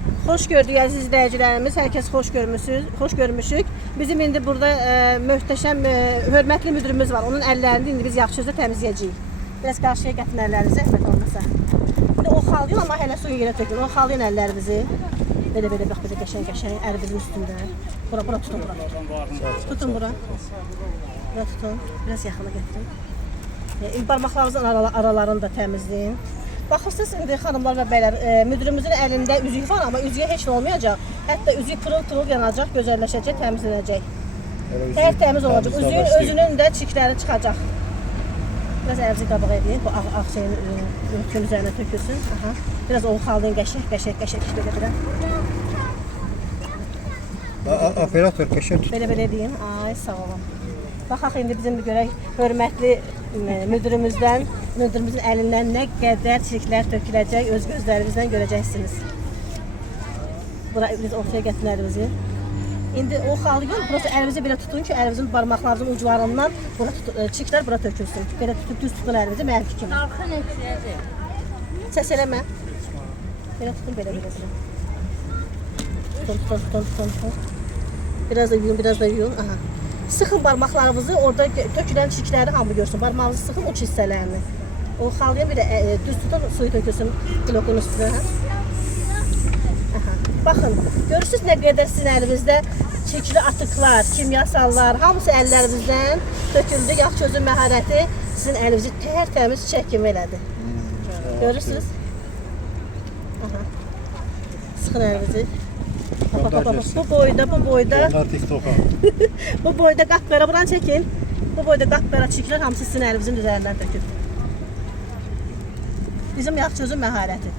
Xoş gördük əziz izləyicilərimiz. Hər kəs xoş görmüsünüz, xoş görmüşük. Bizim indi burada e, möhtəşəm, e, hörmətli müdürümüz var. Onun əllərini indi biz yaxşıca təmizləyəcəyik. Biraz qarşıya gətirin əllərinizi, zəhmət olmasa. İndi oxalayın, amma hələ suyu yerə tökün. Oxalayın əllərinizi. Belə belə bax, belə qəşəng-qəşəng əlinizin üstündə. Bura, bura tutun, bura. Tutun bura. Bura tutun. Biraz yaxına gətirin. E, barmaqlarınızın arala- aralarını da təmizləyin. Baxırsınız indi xanımlar və bəylər, e, müdürümüzün əlində üzük var, amma üzüyə heç nə olmayacaq. Hətta üzük pırıl-pırıl yanacaq, gözəlləşəcək, təmizlənəcək. Tərtəmiz olacaq. Üzüyün özünün də çikləri çıxacaq. Biraz əlinizi qabağa edin. Bu ağ, ağ şeyin e, örtünün üzərinə tökülsün. Aha. Biraz ovxalayın qəşəng, qəşəng, qəşəng belə belə. Operator qəşəng tut. Belə belə deyim. Ay sağ olun. Baxaq indi bizim görək hörmətli e, müdürümüzdən, müdürümüzün əlindən nə qədər çirklər töküləcək öz gözlərinizlə görəcəksiniz. Bura biz ortaya gətirin əlimizi. İndi o xalıyın, burası əlinizi belə tutun ki, əlinizin barmaqlarınızın uclarından bura tut, e, çirklər bura tökülsün. Belə tutun, düz tutun əlinizi mənimki kimi. Qalxın eklədi. Səs eləmə. Belə tutun, belə belə belə. Tutun, tutun, tutun, tutun, tutun. Biraz da yuyun, biraz da yuyun. Aha. Sıxın barmaqlarınızı, orada tökülən çirkləri hamı görsün. Barmağınızı sıxın uç hissələrini. O xalıya bir də e, e, düz tutun, suyu tökülsün blokun üstünə. Aha. Baxın, görürsüz nə qədər sizin əlinizdə çirkli atıqlar, kimyasallar, hamısı əllərinizdən töküldü. Yaxşı özün məharəti sizin əlinizi tərtəmiz çəkim elədi. Görürsünüz? Aha. Sıxın əlinizi. Bu boyda, bu boyda, Onlar TikTok'a. bu boyda qapqara buran çəkin. Bu boyda qapqara çirklər hamısı sizin əlinizin üzərindən tökülür. Bizim yaxşı özün məharəti.